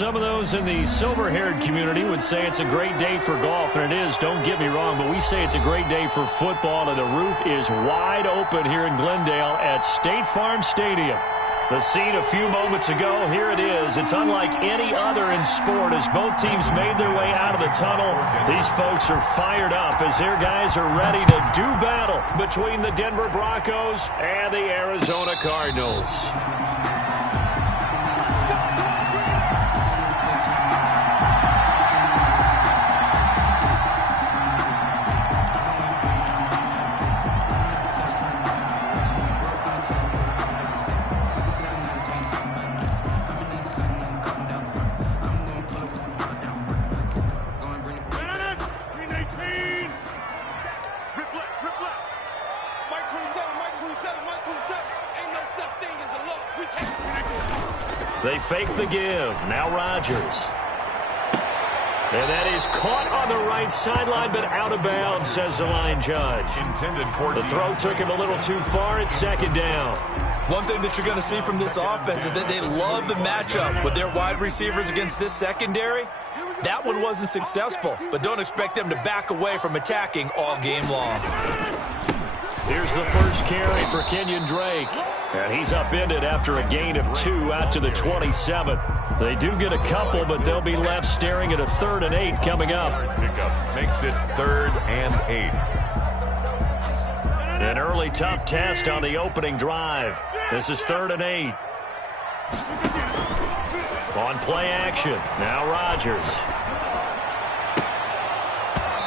Some of those in the silver-haired community would say it's a great day for golf, and it is, don't get me wrong, but we say it's a great day for football, and the roof is wide open here in Glendale at State Farm Stadium. The scene a few moments ago, here it is. It's unlike any other in sport as both teams made their way out of the tunnel. These folks are fired up as their guys are ready to do battle between the Denver Broncos and the Arizona Cardinals. They fake the give. Now Rodgers. And that is caught on the right sideline, but out of bounds, says the line judge. The throw took him a little too far. It's second down. One thing that you're going to see from this offense is that they love the matchup with their wide receivers against this secondary. That one wasn't successful, but don't expect them to back away from attacking all game long. Here's the first carry for Kenyon Drake. And he's upended after a gain of 2 out to the 27. They do get a couple, but they'll be left staring at a 3rd and 8 coming up. Pickup makes it 3rd and 8. An early tough test on the opening drive. This is 3rd and 8. On play action. Now Rodgers.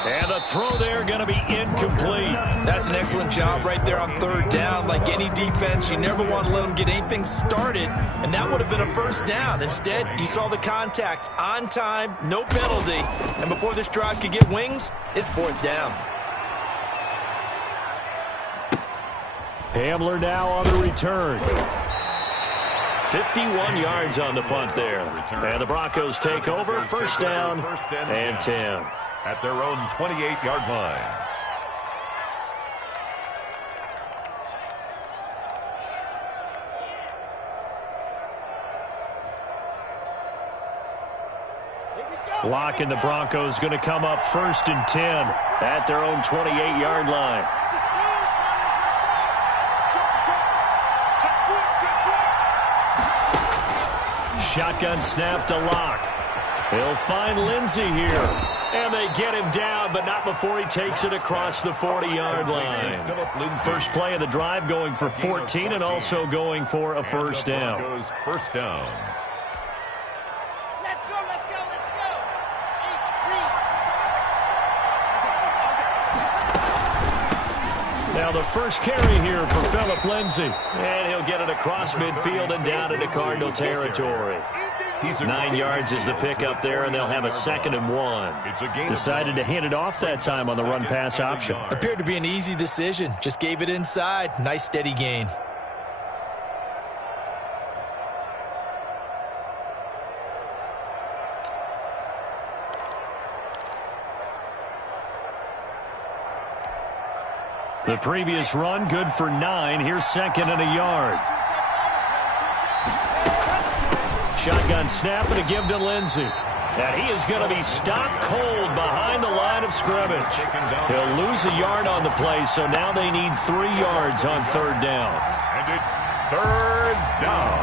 And the throw there going to be incomplete. That's an excellent job right there on 3rd down. Like any defense, you never want to let them get anything started, and that would have been a 1st down. Instead, you saw the contact on time, no penalty, and before this drive could get wings, it's 4th down. Hamler now on the return. 51 yards on the punt there. And the Broncos take over, 1st down and 10. At their own 28-yard line. Locke and the Broncos going to come up 1st and 10 at their own 28-yard line. Shotgun snap to Locke. He'll find Lindsey here. And they get him down, but not before he takes it across the 40-yard line. First play of the drive going for 14 and also going for a 1st down. 1st down. Let's go, let's go, let's go. 8-3. Now the first carry here for Phillip Lindsay. And he'll get it across midfield and down into Cardinal territory. 9 yards is the pickup there, and they'll have a 2nd and 1. Decided to hand it off that time on the run-pass option. Appeared to be an easy decision. Just gave it inside. Nice, steady gain. The previous run, good for 9. Here's 2nd and a yard. Shotgun snap and a give to Lindsey. And he is going to be stopped cold behind the line of scrimmage. He'll lose a yard on the play, so now they need 3 yards on 3rd down. And it's 3rd down.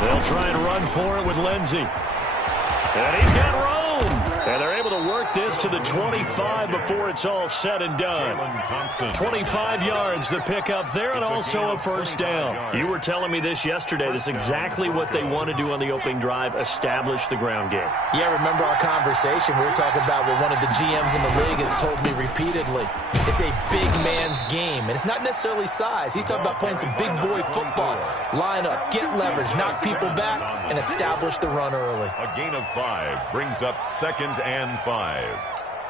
They'll try and run for it with Lindsey. And he's got room. And they're able to work this to the 25 before it's all said and done. 25 yards, the pickup there, and also a 1st down. You were telling me this yesterday. This is exactly what they want to do on the opening drive, establish the ground game. Yeah, remember our conversation. We were talking about what one of the GMs in the league has told me repeatedly. It's a big man's game, and it's not necessarily size. He's talking about playing some big boy football. Line up, get leverage, knock people back, and establish the run early. A gain of 5 brings up 2nd and 5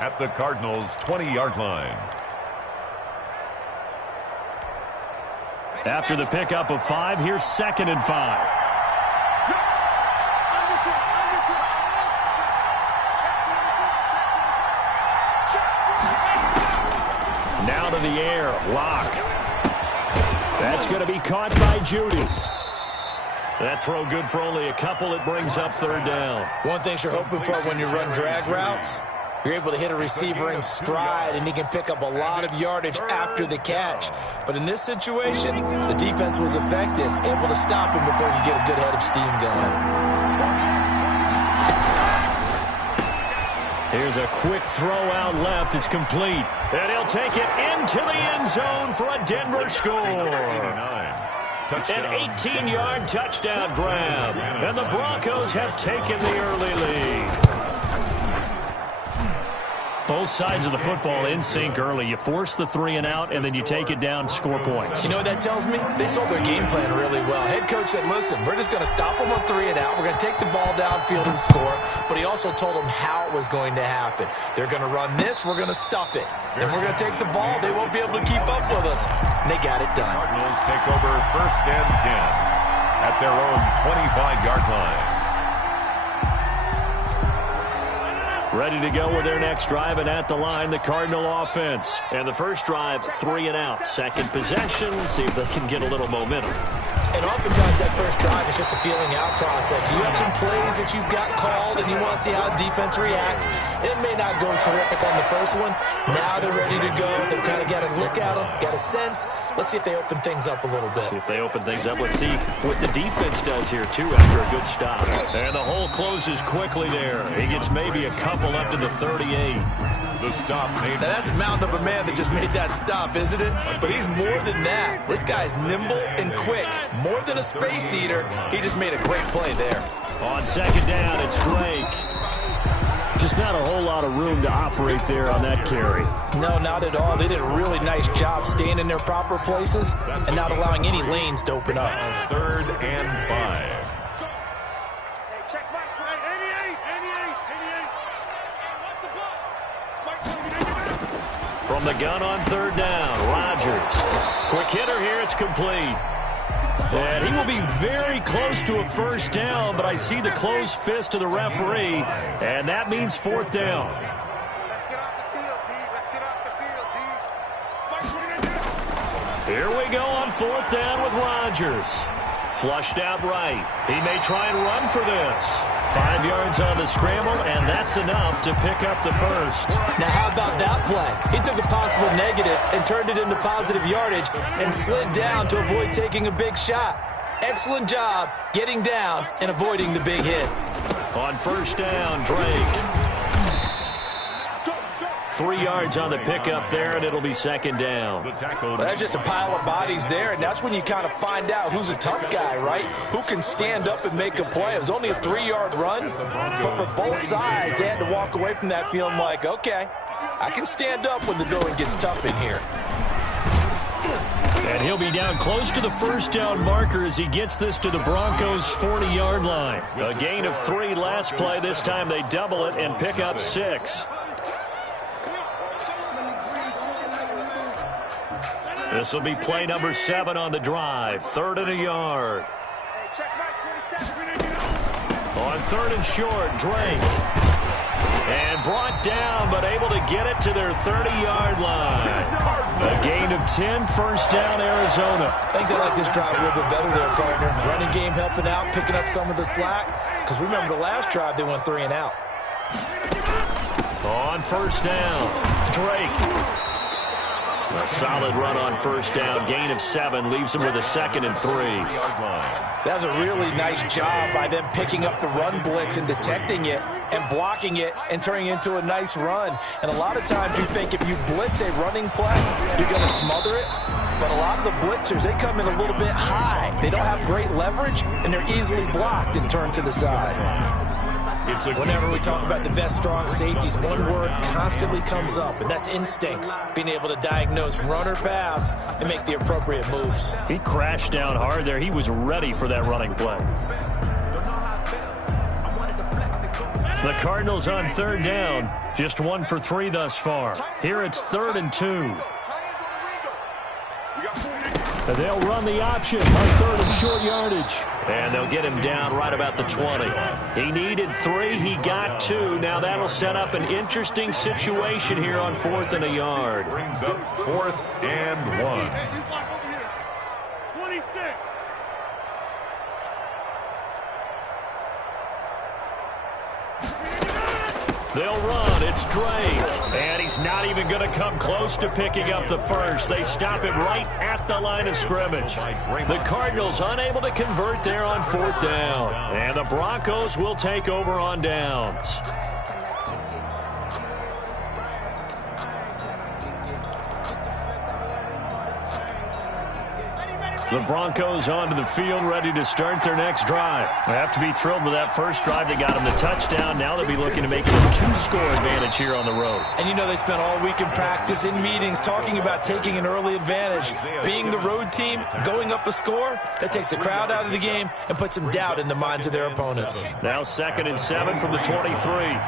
at the Cardinals' 20-yard line. After the pickup of 5, here's 2nd and 5. in the air. Lock. That's going to be caught by Judy. That throw good for only a couple. It brings up third down. One thing you're hoping for when you run drag routes, you're able to hit a receiver in stride, and he can pick up a lot of yardage after the catch. But in this situation, the defense was effective, able to stop him before he could get a good head of steam going. Here's a quick throw out left. It's complete. And he'll take it into the end zone for a Denver score. An 18-yard touchdown grab. And the Broncos have taken the early lead. Both sides of the football in sync early. You force the 3 and out, and then you take it down, score points. You know what that tells me? They sold their game plan really well. Head coach said, listen, we're just going to stop them on 3 and out. We're going to take the ball downfield and score. But he also told them how it was going to happen. They're going to run this. We're going to stuff it. Then we're going to take the ball. They won't be able to keep up with us. And they got it done. Cardinals take over 1st and 10 at their own 25-yard line. Ready to go with their next drive, and at the line, the Cardinal offense. And the first drive, 3 and out. Second possession, see if they can get a little momentum. And oftentimes that first drive is just a feeling out process. You have some plays that you've got called, and you want to see how defense reacts. It may not go terrific on the first one. Now they're ready to go. They've kind of got a look at them, got a sense. Let's see if they open things up a little bit. See if they open things up. Let's see what the defense does here, too, after a good stop. And the hole closes quickly there. He gets maybe a couple up to the 38. The stop made. Now that's a mountain of a man that just made that stop, isn't it? But he's more than that. This guy's nimble and quick. More than a space eater. He just made a great play there. On second down, it's Drake. Just not a whole lot of room to operate there on that carry. No, not at all. They did a really nice job staying in their proper places and not allowing any lanes to open up. 3rd and 5. Hey, check my 88, 88, 88. What's the ball? From the gun on third down, Rodgers. Quick hitter here, it's complete. And he will be very close to a first down, but I see the closed fist of the referee, and that means 4th down. Let's get off the field, D. Let's get off the field, D. Here we go on 4th down with Rodgers. Flushed out right. He may try and run for this. 5 yards on the scramble, and that's enough to pick up the first. Now, how about that play? He took a possible negative and turned it into positive yardage and slid down to avoid taking a big shot. Excellent job getting down and avoiding the big hit. On first down, Drake. 3 yards on the pickup there, and it'll be second down. Well, that's just a pile of bodies there, and that's when you kind of find out who's a tough guy, right? Who can stand up and make a play. It was only a 3-yard run, but for both sides, they had to walk away from that feeling like, okay, I can stand up when the going gets tough in here. And he'll be down close to the first down marker as he gets this to the Broncos' 40-yard line. A gain of 3 last play. This time they double it and pick up 6. This will be play number 7 on the drive. 3rd and a yard. Hey, check my 27. On 3rd and short, Drake. And brought down, but able to get it to their 30-yard line. A gain of 10, first down, Arizona. I think they like this drive a little bit better there, partner. Running game helping out, picking up some of the slack. Because remember, the last drive, they went 3 and out. On first down, Drake. A solid run on first down. Gain of 7 leaves him with a 2nd and 3. That was a really nice job by them picking up the run blitz and detecting it and blocking it and turning it into a nice run. And a lot of times you think if you blitz a running play, you're going to smother it. But a lot of the blitzers, they come in a little bit high. They don't have great leverage, and they're easily blocked and turned to the side. Whenever we talk about the best strong safeties, one word constantly comes up, and that's instincts. Being able to diagnose run or pass and make the appropriate moves. He crashed down hard there. He was ready for that running play. The Cardinals on 3rd down. Just 1 for 3 thus far. Here it's 3rd and 2. And they'll run the option on 3rd and short yardage. And they'll get him down right about the 20. He needed 3. He got 2. Now that'll set up an interesting situation here on 4th and a yard. Brings up 4th and 1. Hey, you block over here. 26. They'll run. It's Drake. And he's not even going to come close to picking up the first. They stop him right at the line of scrimmage. The Cardinals unable to convert there on 4th down. And the Broncos will take over on downs. The Broncos onto the field, ready to start their next drive. They have to be thrilled with that first drive. They got them the touchdown. Now they'll be looking to make it a 2-score advantage here on the road. And you know they spent all week in practice, in meetings, talking about taking an early advantage. Being the road team, going up a score, that takes the crowd out of the game and puts some doubt in the minds of their opponents. Now 2nd and 7 from the 23.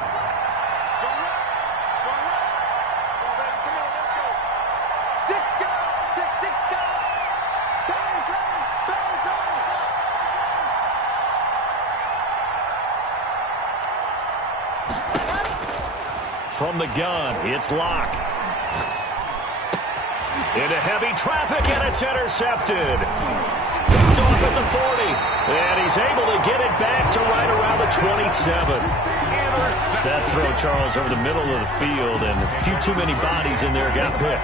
From the gun, it's Locke. Into heavy traffic, and it's intercepted. Picked off at the 40, and he's able to get it back to right around the 27. That throw, Charles, over the middle of the field, and a few too many bodies in there got picked.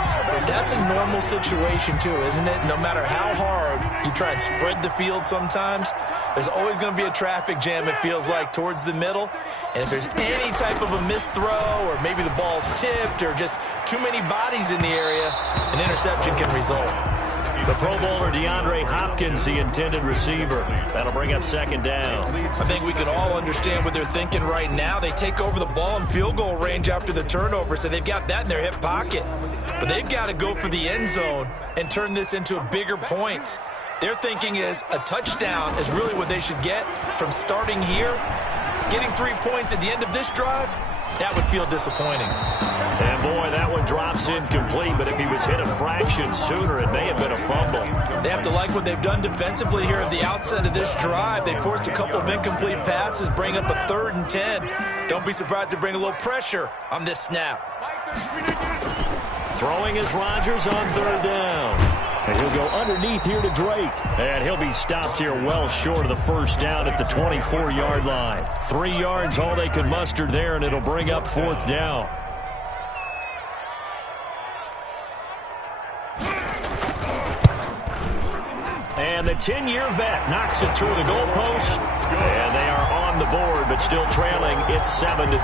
That's a normal situation, too, isn't it? No matter how hard you try and spread the field sometimes, there's always going to be a traffic jam, it feels like, towards the middle. And if there's any type of a missed throw, or maybe the ball's tipped, or just too many bodies in the area, an interception can result. The Pro Bowler DeAndre Hopkins, the intended receiver. That'll bring up 2nd down. I think we can all understand what they're thinking right now. They take over the ball in field goal range after the turnover, so they've got that in their hip pocket. But they've got to go for the end zone and turn this into a bigger points. Their thinking is a touchdown is really what they should get from starting here. Getting 3 points at the end of this drive, that would feel disappointing. And boy, that one drops incomplete, but if he was hit a fraction sooner, it may have been a fumble. They have to like what they've done defensively here at the outset of this drive. They forced a couple of incomplete passes, bring up a 3rd and 10. Don't be surprised to bring a little pressure on this snap. Throwing is Rodgers on 3rd down. And he'll go underneath here to Drake. And he'll be stopped here well short of the 1st down at the 24-yard line. 3 yards all they could muster there, and it'll bring up 4th down. And the 10-year vet knocks it through the goalpost. And they are on the board, but still trailing. It's 7-3.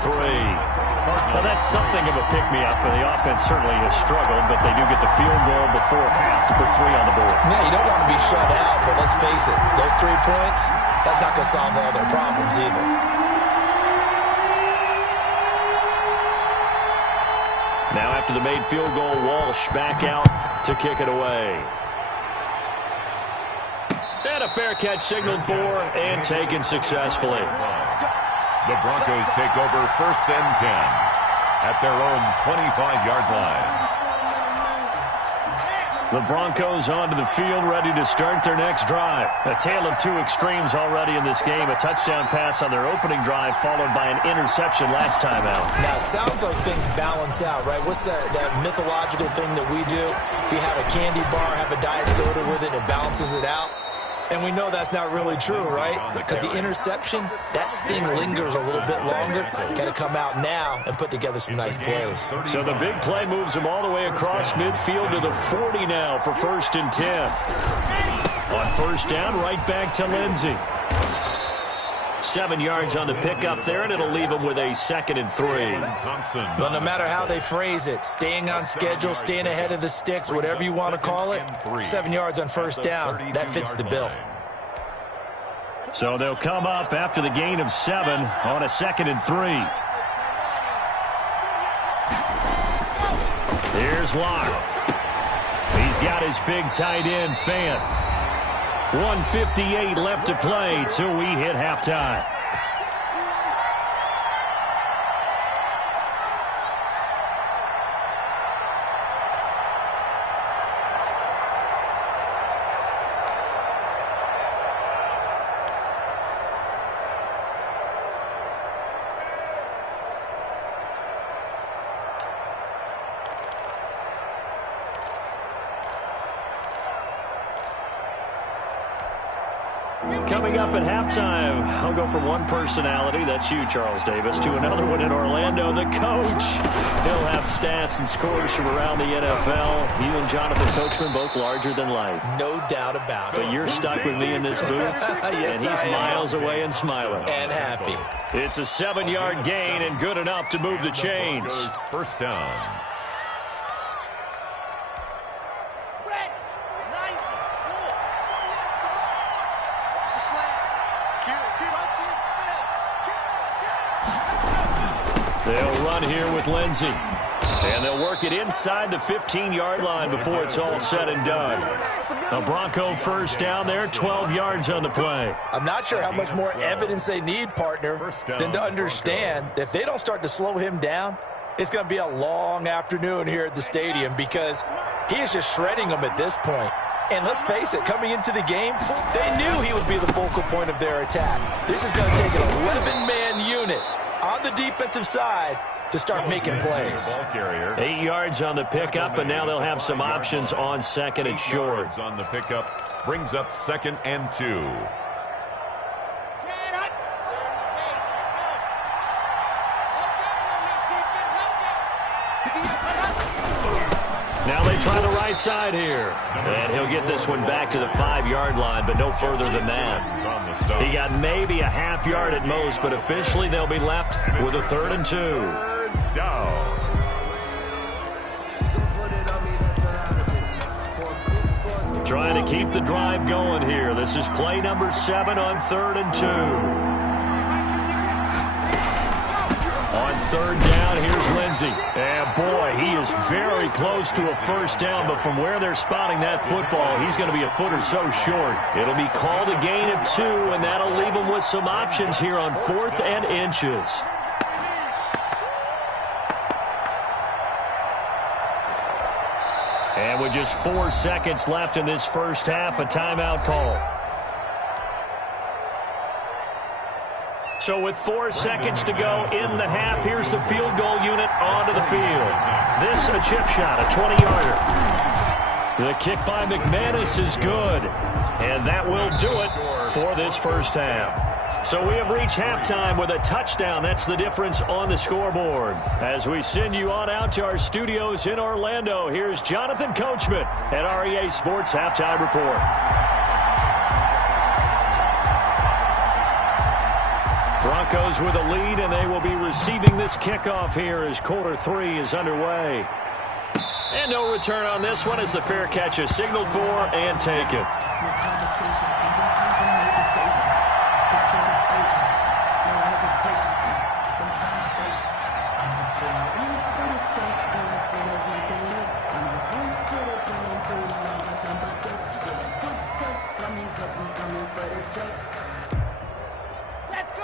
Well, that's something of a pick-me-up, and the offense certainly has struggled, but they do get the field goal before half to put 3 on the board. Yeah, you don't want to be shut out, but let's face it, those 3 points, that's not going to solve all their problems either. Now after the made field goal, Walsh back out to kick it away. And a fair catch signaled for and taken successfully. The Broncos take over 1st and 10 at their own 25-yard line. The Broncos onto the field, ready to start their next drive. A tale of 2 extremes already in this game. A touchdown pass on their opening drive, followed by an interception last time out. Now, it sounds like things balance out, right? What's that mythological thing that we do? If you have a candy bar, have a diet soda with it, it balances it out. And we know that's not really true, right? Because the interception, that sting lingers a little bit longer. Got to come out now and put together some nice plays. So the big play moves him all the way across midfield to the 40 now for 1st and 10. On 1st down, right back to Lindsey. 7 yards on the pickup there, and it'll leave him with a 2nd and 3. Well, no matter how they phrase it, staying on schedule, staying ahead of the sticks, whatever you want to call it, 7 yards on 1st down, that fits the bill. So they'll come up after the gain of 7 on a 2nd and 3. Here's Locke. He's got his big tight end, Fant. 1:58 left to play till we hit halftime. Coming up at halftime, I'll go from one personality, that's you, Charles Davis, to another one in Orlando, the coach. He'll have stats and scores from around the NFL. You and Jonathan Coachman, both larger than life. No doubt about it. But you're stuck with me in this booth, yes, and he's miles away and smiling. And happy. It's a 7-yard gain and good enough to move the chains. First down. They'll run here with Lindsey. And they'll work it inside the 15-yard line before it's all said and done. A Bronco first down there, 12 yards on the play. I'm not sure how much more evidence they need, partner, than to understand that if they don't start to slow him down, it's going to be a long afternoon here at the stadium because he is just shredding them at this point. And let's face it, coming into the game, they knew he would be the focal point of their attack. This is going to take an 11-man unit on the defensive side to start making plays. 8 yards on the pickup, and now they'll have some options on second and short. On the pickup brings up 2nd and 2. Now they try the right side here. And he'll get this one back to the 5-yard line, but no further than that. He got maybe a half yard at most, but officially they'll be left with a 3rd and 2. Down. Trying to keep the drive going here. This is play number 7 on 3rd and 2. On 3rd down, here's Lindsey. And boy, he is very close to a first down, but from where they're spotting that football, he's going to be a foot or so short. It'll be called a gain of 2, and that'll leave him with some options here on 4th and inches. And with just 4 seconds left in this first half, a timeout call. So with 4 seconds to go in the half, here's the field goal unit onto the field. This a chip shot, a 20-yarder. The kick by McManus is good. And that will do it for this first half. So we have reached halftime with a touchdown. That's the difference on the scoreboard. As we send you on out to our studios in Orlando, here's Jonathan Coachman at REA Sports Halftime Report. Broncos with a lead, and they will be receiving this kickoff here as quarter 3 is underway. And no return on this one as the fair catch is signaled for and taken.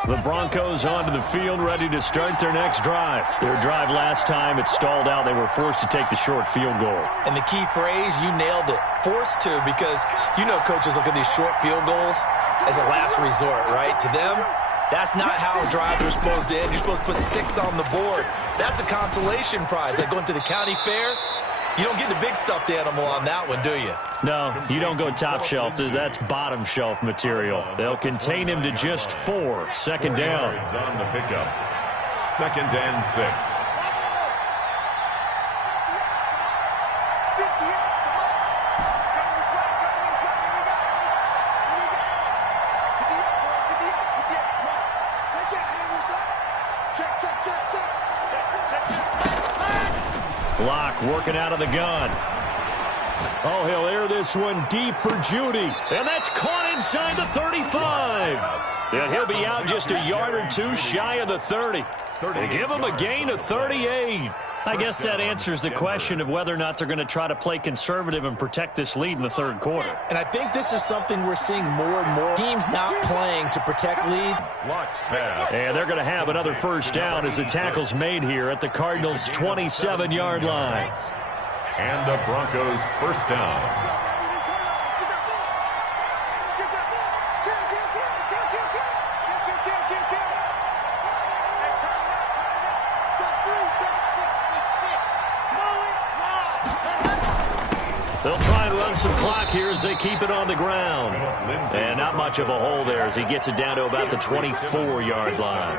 The Broncos onto the field, ready to start their next drive. Their drive last time, it stalled out. They were forced to take the short field goal. And the key phrase, you nailed it, forced to, because you know coaches look at these short field goals as a last resort, right? To them, that's not how drives are supposed to end. You're supposed to put 6 on the board. That's a consolation prize. Like going to the county fair, you don't get the big stuffed animal on that one, do you? No, you don't go top shelf. That's bottom shelf material. They'll contain him to just 4. Second down. On the pickup. 2nd and 6. Block working out of the gun. Oh, he'll air this one deep for Judy. And that's caught inside the 35. And he'll be out just a yard or 2 shy of the 30. They give him a gain of 38. I guess that answers the question of whether or not they're going to try to play conservative and protect this lead in the 3rd quarter. And I think this is something we're seeing more and more. Teams not playing to protect lead. And they're going to have another first down as the tackle's made here at the Cardinals' 27-yard line. And the Broncos first down. They'll try and run some clock here as they keep it on the ground. And not much of a hole there as he gets it down to about the 24-yard line.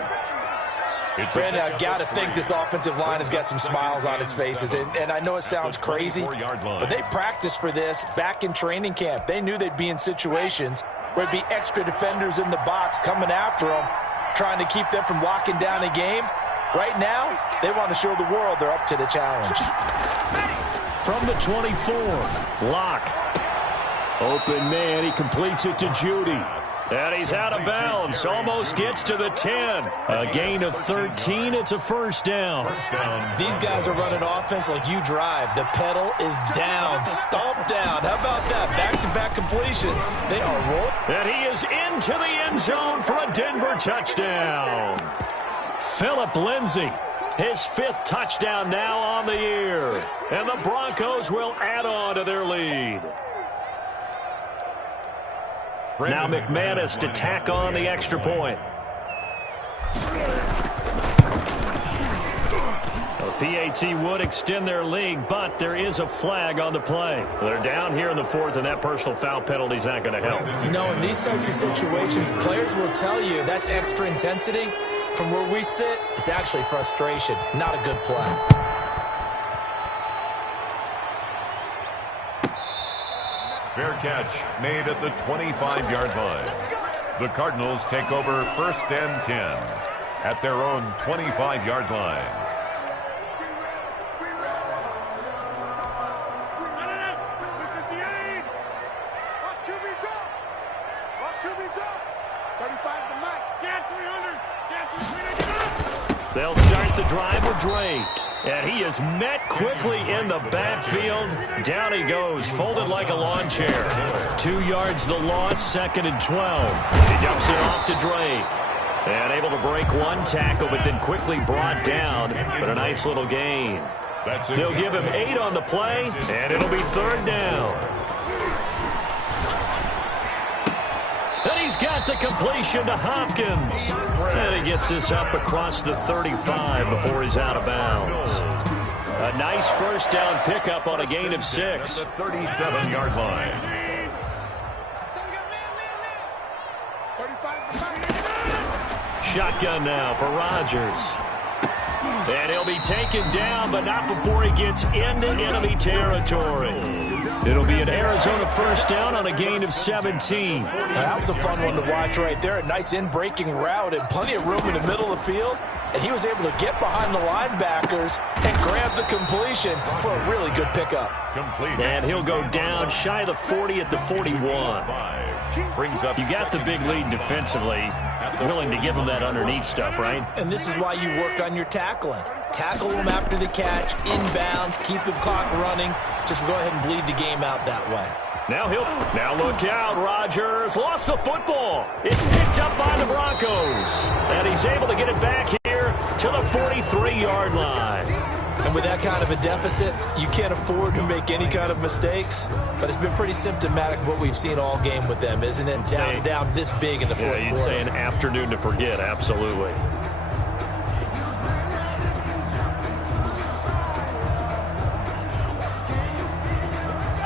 Brandon, I've got to think this offensive line has got some smiles on its faces. And I know it sounds crazy, but they practiced for this back in training camp. They knew they'd be in situations where there'd be extra defenders in the box coming after them, trying to keep them from locking down a game. Right now, they want to show the world they're up to the challenge. From the 24, Locke. Open man, he completes it to Judy. And he's out of bounds, almost gets to the 10. A gain of 13, it's a first down. These guys are running offense like you drive. The pedal is down, stomp down. How about that? Back-to-back completions. They are rolling. And he is into the end zone for a Denver touchdown. Phillip Lindsay, his 5th touchdown now on the year. And the Broncos will add on to their lead. Now McManus to tack on the extra point. The PAT would extend their lead, but there is a flag on the play. They're down here in the 4th, and that personal foul penalty is not going to help. No, in these types of situations, players will tell you that's extra intensity. From where we sit, it's actually frustration, not a good play. Fair catch made at the 25-yard line. The Cardinals take over 1st and 10 at their own 25-yard line. They'll start the drive with Drake. And he is met quickly in the backfield. Down he goes, folded like a lawn chair. 2 yards the loss, 2nd and 12. He dumps it off to Drake. And able to break one tackle, but then quickly brought down. But a nice little gain. They'll give him 8 on the play, and it'll be 3rd down. And he's got the completion to Hopkins. And he gets this up across the 35 before he's out of bounds. A nice first down pickup on a gain of 6. The 37-yard line. Shotgun now for Rodgers. And he'll be taken down, but not before he gets into enemy territory. It'll be an Arizona first down on a gain of 17. That was a fun one to watch right there. A nice in-breaking route and plenty of room in the middle of the field. And he was able to get behind the linebackers and grab the completion for a really good pickup. And he'll go down shy of the 40 at the 41. You got the big lead defensively. Willing to give him that underneath stuff, right? And this is why you work on your tackling. Tackle them after the catch, inbounds, keep the clock running. Just go ahead and bleed the game out that way. Now look out, Rodgers lost the football. It's picked up by the Broncos. And he's able to get it back here to the 43-yard line. And with that kind of a deficit, you can't afford to make any kind of mistakes. But it's been pretty symptomatic of what we've seen all game with them, isn't it? Down this big in the fourth quarter. You'd say an afternoon to forget, absolutely.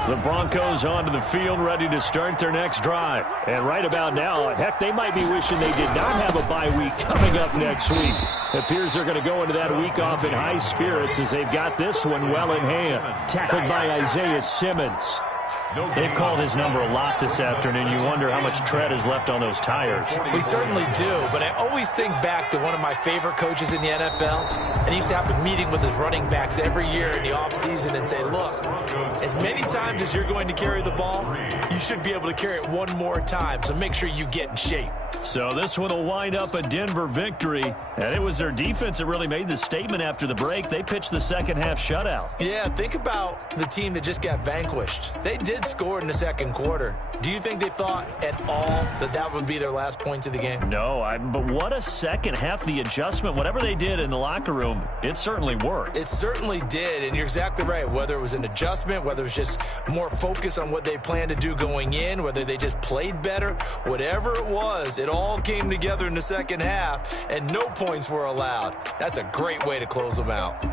The Broncos onto the field, ready to start their next drive. And right about now, heck, they might be wishing they did not have a bye week coming up next week. It appears they're going to go into that week off in high spirits as they've got this one well in hand. Tackled by Isaiah Simmons. They've called his number a lot this afternoon. You wonder how much tread is left on those tires. We certainly do, but I always think back to one of my favorite coaches in the NFL, and he used to have a meeting with his running backs every year in the offseason and say, look, as many times as you're going to carry the ball, you should be able to carry it one more time, so make sure you get in shape. So this one will wind up a Denver victory, and it was their defense that really made the statement after the break. They pitched the second-half shutout. Yeah, think about the team that just got vanquished. They did score in the second quarter. Do you think they thought at all that that would be their last points of the game? No, but what a second half. The adjustment, whatever they did in the locker room, it certainly worked. It certainly did, and you're exactly right. Whether it was an adjustment, whether it was just more focus on what they planned to do going in, whether they just played better, whatever it was, it all came together in the second half, and no points were allowed. That's a great way to close them out.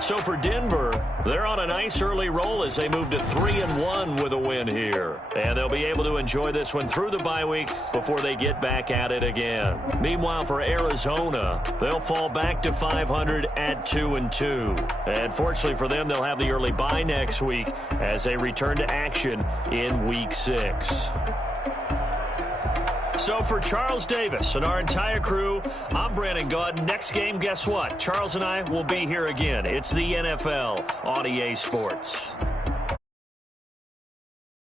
So for Denver, they're on a nice early roll as they move to 3-1 with a win here. And they'll be able to enjoy this one through the bye week before they get back at it again. Meanwhile, for Arizona, they'll fall back to 500 at 2-2. And fortunately for them, they'll have the early bye next week as they return to action in Week 6. So for Charles Davis and our entire crew, I'm Brandon Gaudin. Next game, guess what? Charles and I will be here again. It's the NFL on EA Sports.